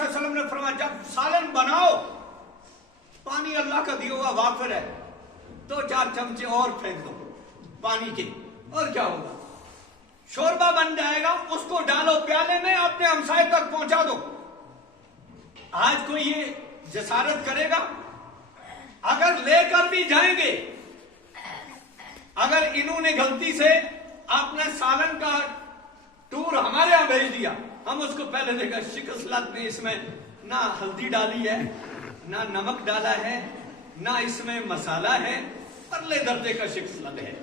صلی اللہ علیہ وسلم نے فرمایا جب سالن بناؤ، پانی اللہ کا دیا ہوا وافر ہے، 2-4 چمچے اور پھینک دو پانی کے، اور کیا ہوگا؟ شوربہ بن جائے گا، اس کو ڈالو پیالے میں، اپنے ہمسائے تک پہنچا دو۔ آج کوئی یہ جسارت کرے گا؟ اگر لے کر بھی جائیں گے، اگر انہوں نے غلطی سے اپنے سالن کا ٹور ہمارے یہاں بھیج دیا، ہم اس کو پہلے دیکھا شکست لت میں اس میں نہ ہلدی ڈالی ہے، نہ نمک ڈالا ہے، نہ اس میں مسالہ ہے، پرلے درجے کا شکست لت ہے۔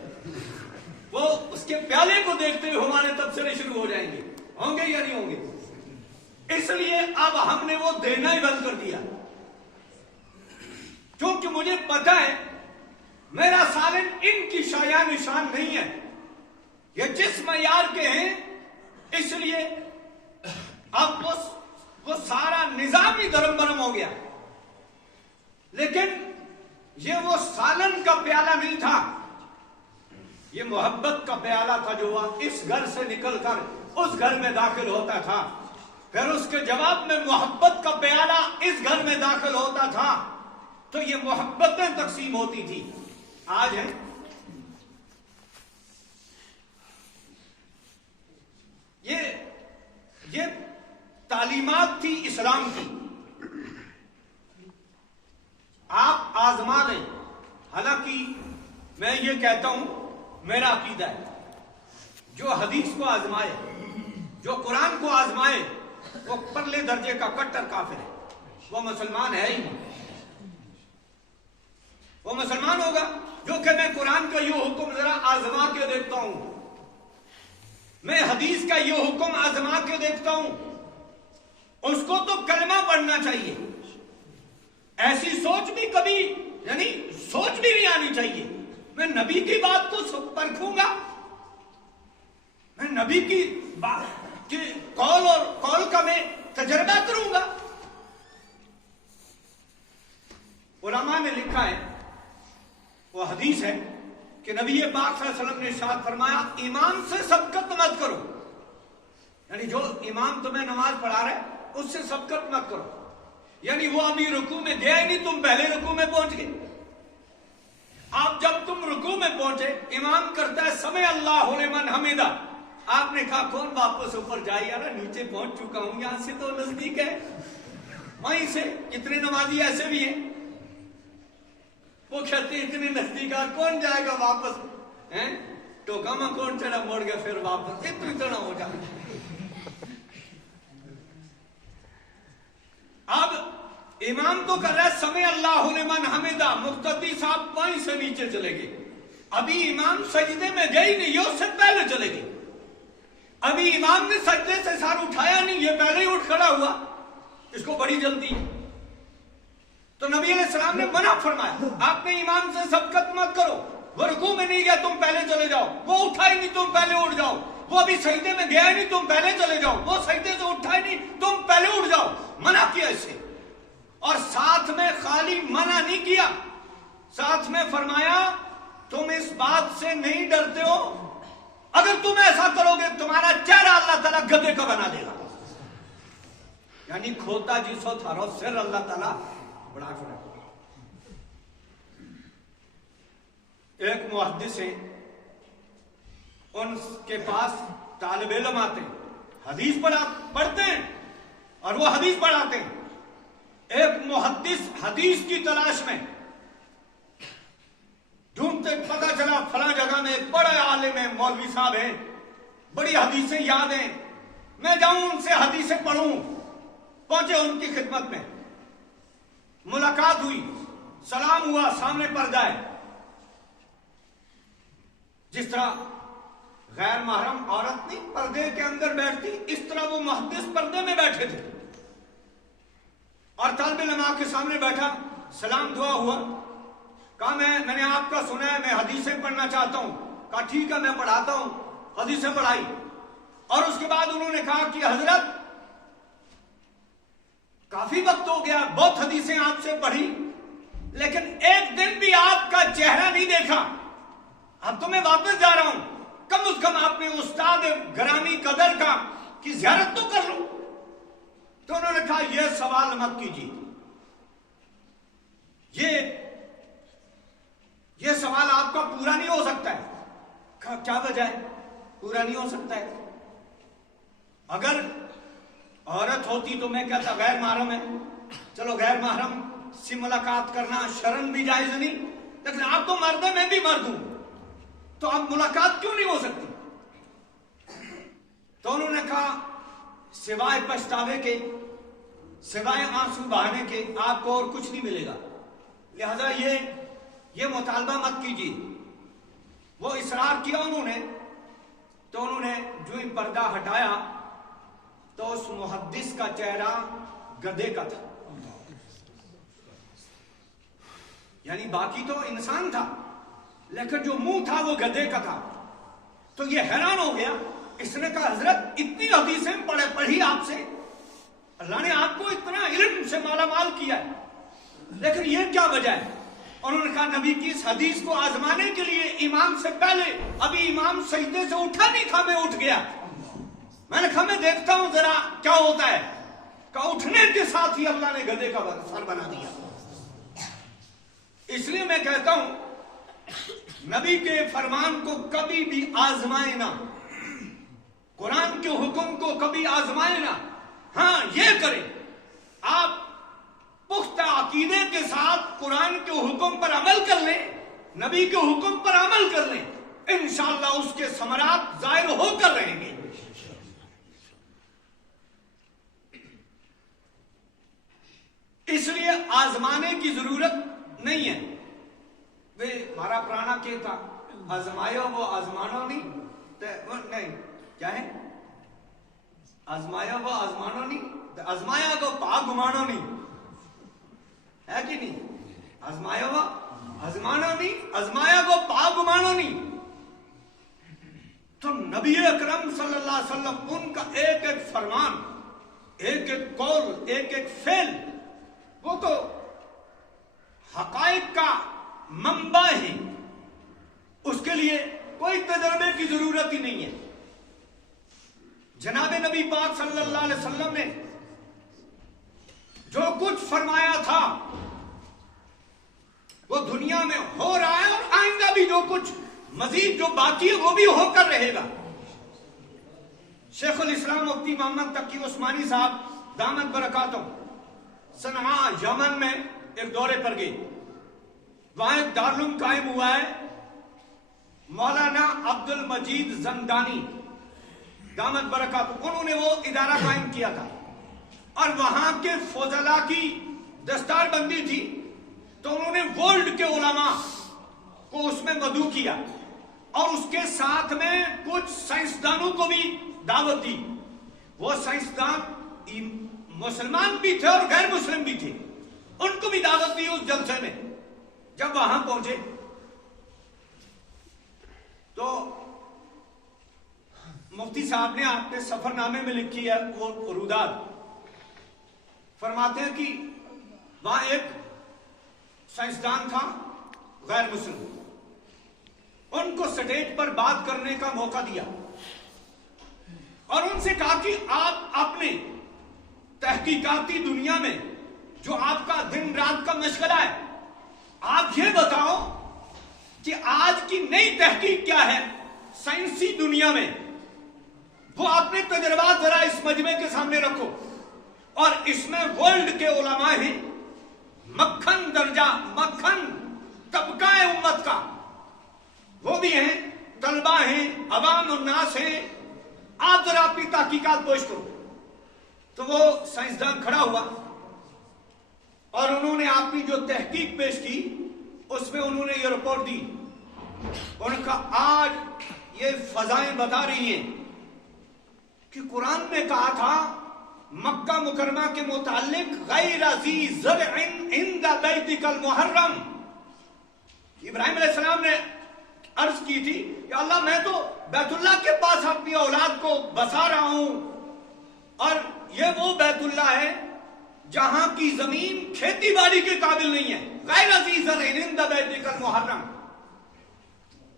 وہ اس کے پیالے کو دیکھتے ہوئے ہمارے تبصرے شروع ہو جائیں گے، ہوں گے یا نہیں ہوں گے؟ اس لیے اب ہم نے وہ دینا ہی بند کر دیا، کیونکہ مجھے پتا ہے میرا سالن ان کی شایع نشان نہیں ہے، یہ جس معیار کے ہیں، اس لیے اب وہ سارا نظام ہی دھرم برم ہو گیا۔ لیکن یہ وہ سالن کا پیالہ نہیں تھا، یہ محبت کا پیالہ تھا، جو اس گھر سے نکل کر اس گھر میں داخل ہوتا تھا، پھر اس کے جواب میں محبت کا پیالہ اس گھر میں داخل ہوتا تھا، تو یہ محبتیں تقسیم ہوتی تھی۔ آج ہے یہ تعلیمات تھی اسلام کی، آپ آزما لیں۔ حالانکہ میں یہ کہتا ہوں، میرا عقیدہ ہے جو حدیث کو آزمائے، جو قرآن کو آزمائے، وہ پرلے درجے کا کٹر کافر ہے، وہ مسلمان ہے ہی نہیں۔ وہ مسلمان ہوگا جو کہ میں قرآن کا یہ حکم ذرا آزما کے دیکھتا ہوں، میں حدیث کا یہ حکم آزما کے دیکھتا ہوں، اس کو تو کلمہ پڑھنا چاہیے، ایسی سوچ بھی کبھی یعنی سوچ بھی نہیں آنی چاہیے میں نبی کی بات کو پرکھوں گا، میں نبی کی بات کی قول کا میں تجربہ کروں گا۔ علماء نے لکھا ہے، وہ حدیث ہے کہ نبی پاک صلی اللہ علیہ وسلم نے ارشاد فرمایا، امام سے سبقت مت کرو، یعنی جو امام تمہیں نماز پڑھا رہا ہے اس سے سبقت مت کرو، یعنی وہ ابھی رکوع میں گیا ہی نہیں، تم پہلے رکوع میں پہنچ گئے۔ آپ جب تم رکوع میں پہنچے، امام کرتا ہے سمع اللہ لمن حمدہ، آپ نے کہا کون واپس اوپر جائے، یار نیچے پہنچ چکا ہوں، یہاں سے تو نزدیک ہے، وہیں سے اتنے نمازی ایسے بھی ہیں، وہ کہتے ہیں اتنے نزدیک کون جائے گا واپس، ٹوکا میں کون چڑھا موڑ گیا پھر واپس، اتنا ہو جائے۔ اب امام تو کر رہا ہے سمع اللہ لمن حمدہ، مقتدی صاحب وہیں سے نیچے چلے گئے، ابھی امام سجدے میں گئے نہیں، یہ اس سے پہلے چلے گئے، ابھی امام نے سجدے سے سر اٹھایا نہیں، یہ پہلے ہی اٹھ کھڑا ہوا، اس کو بڑی جلدی۔ تو نبی علیہ السلام نے منع فرمایا، آپ نے امام سے سبقت مت کرو، وہ رکوع میں نہیں گیا تم پہلے چلے جاؤ، وہ اٹھا ہی نہیں تم پہلے اٹھ جاؤ، وہ ابھی سجدے میں گیا ہی نہیں تم پہلے چلے جاؤ، وہ سجدے سے اٹھا ہی نہیں تم پہلے اٹھ جاؤ، منع کیا اسے۔ اور ساتھ میں خالی منع نہیں کیا، ساتھ میں فرمایا تم اس بات سے نہیں ڈرتے ہو، اگر تم ایسا کرو گے تمہارا چہرہ اللہ تعالیٰ گدھے کا بنا دے گا، یعنی کھوتا جسو تھارو سر اللہ تعالیٰ بڑا چھوڑا۔ ایک محدث ہیں، ان کے پاس طالب علم آتے ہیں، حدیث پڑھتے ہیں اور وہ حدیث پڑھاتے ہیں۔ ایک محدث حدیث کی تلاش میں ڈھونڈتے پتہ چلا فلاں جگہ میں ایک بڑے عالم ہیں، مولوی صاحب ہیں، بڑی حدیثیں یاد ہیں، میں جاؤں ان سے حدیثیں پڑھوں۔ پہنچے ان کی خدمت میں، ملاقات ہوئی، سلام ہوا، سامنے پردہ ہے، جس طرح غیر محرم عورت نہیں پردے کے اندر بیٹھتی، اس طرح وہ محدث پردے میں بیٹھے تھے، اور طالب علم کے سامنے بیٹھا، سلام دعا ہوا، کہا میں نے آپ کا سنا ہے، میں حدیثیں پڑھنا چاہتا ہوں، کہا ٹھیک ہے میں پڑھاتا ہوں، حدیثیں پڑھائی، اور اس کے بعد انہوں نے کہا کہ حضرت کافی وقت ہو گیا، بہت حدیثیں آپ سے پڑھی، لیکن ایک دن بھی آپ کا چہرہ نہیں دیکھا، اب تو میں واپس جا رہا ہوں، کم از کم اپنے استاد گرامی قدر کا کی زیارت تو کر لوں۔ تو انہوں نے کہا یہ سوال مت کیجیے، یہ سوال آپ کا پورا نہیں ہو سکتا ہے۔ کہا کیا وجہ ہے پورا نہیں ہو سکتا ہے؟ اگر عورت ہوتی تو میں کہتا غیر محرم ہے، چلو غیر محرم سے ملاقات کرنا شرعن بھی جائز نہیں، لیکن آپ تو مرد ہیں میں بھی مرد ہوں، تو اب ملاقات کیوں نہیں ہو سکتی؟ تو انہوں نے کہا سوائے پچھتاوے کے، سوائے آنسو بہانے کے آپ کو اور کچھ نہیں ملے گا، لہذا یہ مطالبہ مت کیجیے۔ وہ اصرار کیا انہوں نے، تو انہوں نے جو ہی پردہ ہٹایا تو اس محدث کا چہرہ گدھے کا تھا، یعنی باقی تو انسان تھا لیکن جو منہ تھا وہ گدھے کا تھا۔ تو یہ حیران ہو گیا، اس نے کہا حضرت اتنی حدیثیں پڑھی آپ سے، اللہ نے آپ کو اتنا علم سے مالا مال کیا ہے، لیکن یہ کیا وجہ ہے؟ انہوں نے کہا نبی کی اس حدیث کو آزمانے کے لیے امام سے پہلے، ابھی امام سجدے سے اٹھا نہیں تھا، میں اٹھ گیا، میں نے کہا میں دیکھتا ہوں ذرا کیا ہوتا ہے۔ کہا اٹھنے کے ساتھ ہی اللہ نے گدھے کا سر بنا دیا۔ اس لیے میں کہتا ہوں نبی کے فرمان کو کبھی بھی آزمائے نہ، قرآن کے حکم کو کبھی آزمائے نہ۔ ہاں یہ کریں، آپ پختہ عقیدے کے ساتھ قرآن کے حکم پر عمل کر لیں، نبی کے حکم پر عمل کر لیں، انشاءاللہ اس کے ثمرات ظاہر ہو کر رہیں گے۔ اس لیے آزمانے کی ضرورت نہیں ہے۔ ہمارا پرانا کیا تھا، آزمائیو وہ آزمانو نہیں، کیا ہے؟ آزمائیو وہ آزمانو نہیں، آزمایا کو پا گمانو نہیں، ہے کہ نہیں؟ آزمایا وہ آزمانو نہیں، آزمایا کو پا گمانو نہیں۔ تو نبی اکرم صلی اللہ علیہ وسلم ان کا ایک ایک فرمان، ایک ایک قول، ایک ایک فعل، وہ تو حقائق کا منبع ہے، اس کے لیے کوئی تجربے کی ضرورت ہی نہیں ہے۔ جناب نبی پاک صلی اللہ علیہ وسلم نے جو کچھ فرمایا تھا وہ دنیا میں ہو رہا ہے، اور آئندہ بھی جو کچھ مزید جو باقی ہے وہ بھی ہو کر رہے گا۔ شیخ الاسلام مفتی محمد تقی عثمانی صاحب دامت برکاتہم صنعاء یمن میں ایک دورے پر گئے، وہاں ایک دارالعلوم قائم ہوا ہے، مولانا عبد المجید زندانی دامت برکاتہم، انہوں نے وہ ادارہ قائم کیا تھا، اور وہاں کے فضلاء کی دستار بندی تھی، تو انہوں نے ورلڈ کے علماء کو اس میں مدعو کیا، اور اس کے ساتھ میں کچھ سائنسدانوں کو بھی دعوت دی۔ وہ سائنسدان مسلمان بھی تھے اور غیر مسلم بھی تھے، ان کو بھی دعوت دی اس جلسے میں۔ جب وہاں پہنچے تو مفتی صاحب نے آپ کے سفر نامے میں لکھی ہے وہ روداد، فرماتے ہیں کہ وہاں ایک سائنسدان تھا غیر مسلم، ان کو سٹیج پر بات کرنے کا موقع دیا اور ان سے کہا کہ آپ اپنے تحقیقاتی دنیا میں جو آپ کا دن رات کا مشغلہ ہے، آپ یہ بتاؤ کہ آج کی نئی تحقیق کیا ہے سائنسی دنیا میں، وہ اپنے تجربات ذرا اس مجمع کے سامنے رکھو۔ اور اس میں ورلڈ کے علماء ہیں، مکھن درجہ، مکھن طبقہ ہے امت کا، وہ بھی ہیں، طلبہ ہیں، عوام الناس ہیں، آپ ذرا اپنی تحقیقات پیش کرو۔ تو وہ سائنسدان کھڑا ہوا اور انہوں نے اپنی جو تحقیق پیش کی اس میں انہوں نے یہ رپورٹ دی، ان کا آج یہ فضائیں بتا رہی ہیں کہ قرآن نے کہا تھا مکہ مکرمہ کے متعلق غیر ذی زرع عند بیتک المحرم، ابراہیم علیہ السلام نے عرض کی تھی کہ اللہ میں تو بیت اللہ کے پاس اپنی اولاد کو بسا رہا ہوں، اور یہ وہ بیت اللہ ہے جہاں کی زمین کھیتی باڑی کے قابل نہیں ہے، غیر ذی زرع عند بیتک المحرم،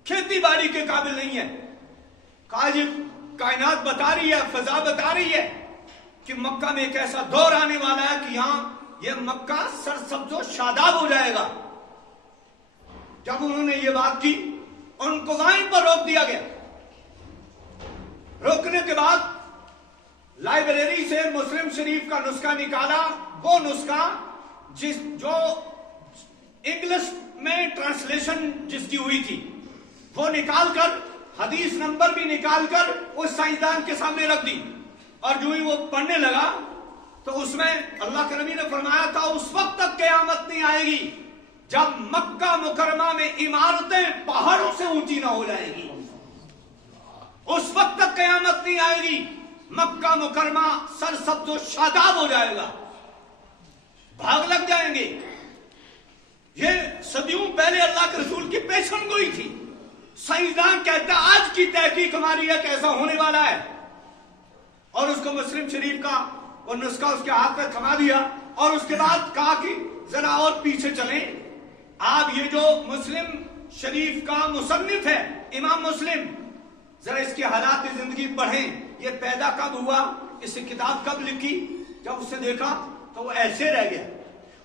کھیتی باڑی کے قابل نہیں ہے۔ کائنات بتا رہی ہے، فضا بتا رہی ہے کہ مکہ میں ایک ایسا دور آنے والا ہے کہ یہاں یہ مکہ سرسبز و شاداب ہو جائے گا. جب انہوں نے یہ بات کی ان کو وہیں پر روک دیا گیا. روکنے کے بعد لائبریری سے مسلم شریف کا نسخہ نکالا, وہ نسخہ جو انگلش میں ٹرانسلیشن جس کی ہوئی تھی وہ نکال کر, حدیث نمبر بھی نکال کر اس سائنسدان کے سامنے رکھ دی. اور جو ہی وہ پڑھنے لگا تو اس میں اللہ کے نبی نے فرمایا تھا اس وقت تک قیامت نہیں آئے گی جب مکہ مکرمہ میں عمارتیں پہاڑوں سے اونچی نہ ہو جائے گی. اس وقت تک قیامت نہیں آئے گی, مکہ مکرمہ سرسبز و شاداب ہو جائے گا, بھاگ لگ جائیں گے. یہ صدیوں پہلے اللہ کے رسول کی پیشن گوئی تھی. سائنسدان کہتا ہے آج کی تحقیق ہماری ہے کیسا ہونے والا ہے. اور اس کو مسلم شریف کا وہ نسخہ اس کے ہاتھ میں تھما دیا اور اس کے بعد کہا کہ ذرا اور پیچھے چلیں. آپ یہ جو مسلم شریف کا مصنف ہے امام مسلم, ذرا اس کے حالات زندگی پڑھیں. یہ پیدا کب ہوا, اس سے کتاب کب لکھی. جب اسے دیکھا تو وہ ایسے رہ گیا.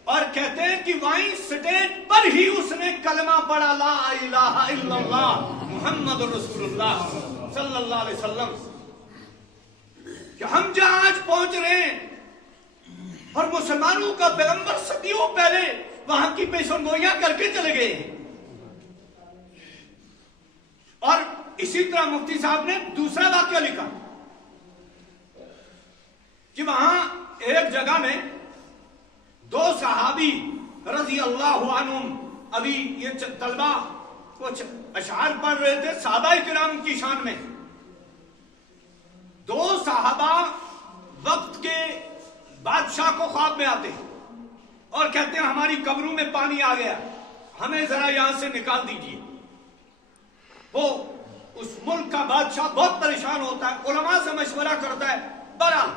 اور کہتے ہیں کہ وہیں سٹیج پر ہی اس نے کلمہ پڑھا لا الہ الا اللہ محمد رسول اللہ صلی اللہ علیہ وسلم. کہ ہم جہاں آج پہنچ رہے ہیں اور مسلمانوں کا پیغمبر صدیوں پہلے وہاں کی پیشن گوئیاں کر کے چلے گئے ہیں. اور اسی طرح مفتی صاحب نے دوسرا واقعہ لکھا کہ وہاں ایک جگہ میں دو صحابی رضی اللہ عنہم, ابھی یہ طلبہ کچھ اشعار پڑھ رہے تھے صحابہ کرام کی شان میں. دو صحابہ وقت کے بادشاہ کو خواب میں آتے ہیں اور کہتے ہیں ہماری قبروں میں پانی آ گیا, ہمیں ذرا یہاں سے نکال دیجیے. وہ اس ملک کا بادشاہ بہت پریشان ہوتا ہے, علماء سے مشورہ کرتا ہے. بہرحال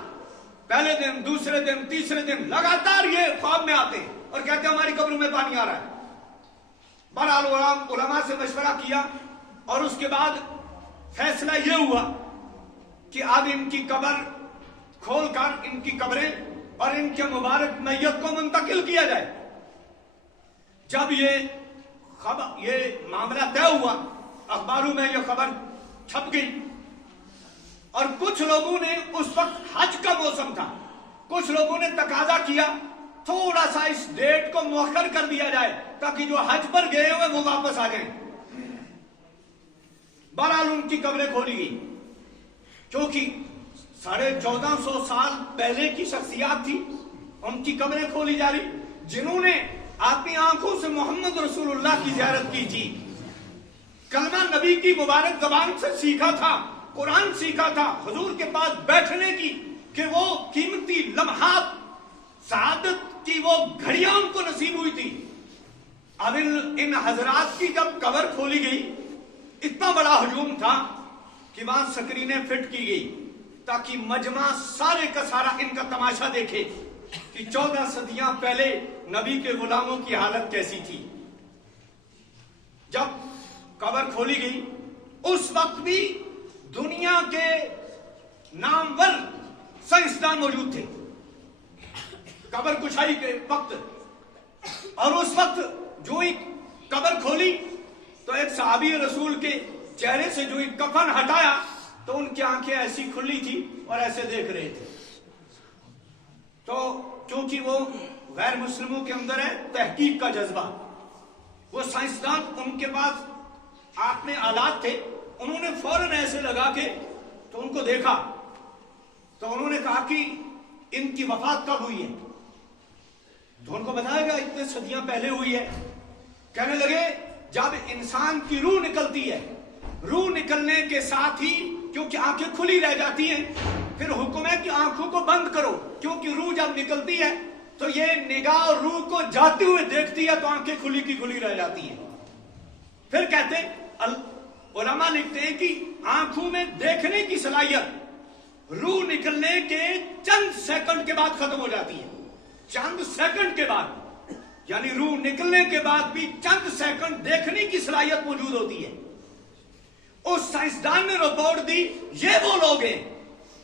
پہلے دن, دوسرے دن, تیسرے دن لگاتار یہ خواب میں آتے ہیں اور کہتے ہیں ہماری قبروں میں پانی آ رہا ہے. بہرحال علماء سے مشورہ کیا اور اس کے بعد فیصلہ یہ ہوا کہ اب ان کی قبر کھول کر ان کی قبریں اور ان کے مبارک میت کو منتقل کیا جائے. جب یہ معاملہ طے ہوا, اخباروں میں یہ خبر چھپ گئی اور کچھ لوگوں نے, اس وقت حج کا موسم تھا, کچھ لوگوں نے تقاضا کیا تھوڑا سا اس ڈیٹ کو مؤخر کر دیا جائے تاکہ جو حج پر گئے ہوئے وہ واپس آ جائیں. بہرحال ان کی قبریں کھولی گئی کیونکہ 1450 سال پہلے کی شخصیات تھی, ان کی قبریں کھولی جا رہی جنہوں نے اپنی آنکھوں سے محمد رسول اللہ کی زیارت کی تھی, کلمہ نبی کی مبارک زبان سے سیکھا تھا, قرآن سیکھا تھا, حضور کے پاس بیٹھنے کی کہ وہ قیمتی لمحات سعادت کی وہ گھڑیاں ان کو نصیب ہوئی تھی. اب ان حضرات کی جب قبر کھولی گئی اتنا بڑا ہجوم تھا کہ وہاں سکرینیں فٹ کی گئی تاکہ مجمع سارے کا سارا ان کا تماشا دیکھے کہ 14 صدیاں پہلے نبی کے غلاموں کی حالت کیسی تھی. جب قبر کھولی گئی اس وقت بھی دنیا کے نامور سائنسدان موجود تھے قبر کشائی کے وقت. اور اس وقت جو ہی قبر کھولی تو ایک صحابی رسول کے چہرے سے جو ہی کفن ہٹایا تو ان کی آنکھیں ایسی کھلی تھی اور ایسے دیکھ رہے تھے. تو کیونکہ وہ غیر مسلموں کے اندر ہے تحقیق کا جذبہ, وہ سائنسدان ان کے پاس اپنے آلات تھے, انہوں نے فوراً ایسے لگا کے تو ان کو دیکھا تو انہوں نے کہا کہ ان کی وفات کب ہوئی ہے, تو ان کو بتایا گا اتنے صدیاں پہلے ہوئی ہے. کہنے لگے جب انسان کی روح نکلتی ہے, روح نکلنے کے ساتھ ہی کیونکہ آنکھیں کھلی رہ جاتی ہیں, پھر حکم ہے کہ آنکھوں کو بند کرو کیونکہ روح جب نکلتی ہے تو یہ نگاہ اور روح کو جاتے ہوئے دیکھتی ہے تو آنکھیں کھلی کی کھلی رہ جاتی ہیں. پھر کہتے ہیں علماء لکھتے ہیں کہ آنکھوں میں دیکھنے کی صلاحیت روح نکلنے کے چند سیکنڈ کے بعد ختم ہو جاتی ہے. چند سیکنڈ کے بعد, یعنی روح نکلنے کے بعد بھی چند سیکنڈ دیکھنے کی صلاحیت موجود ہوتی ہے. اس سائنسدان نے رپورٹ دی یہ وہ لوگ ہیں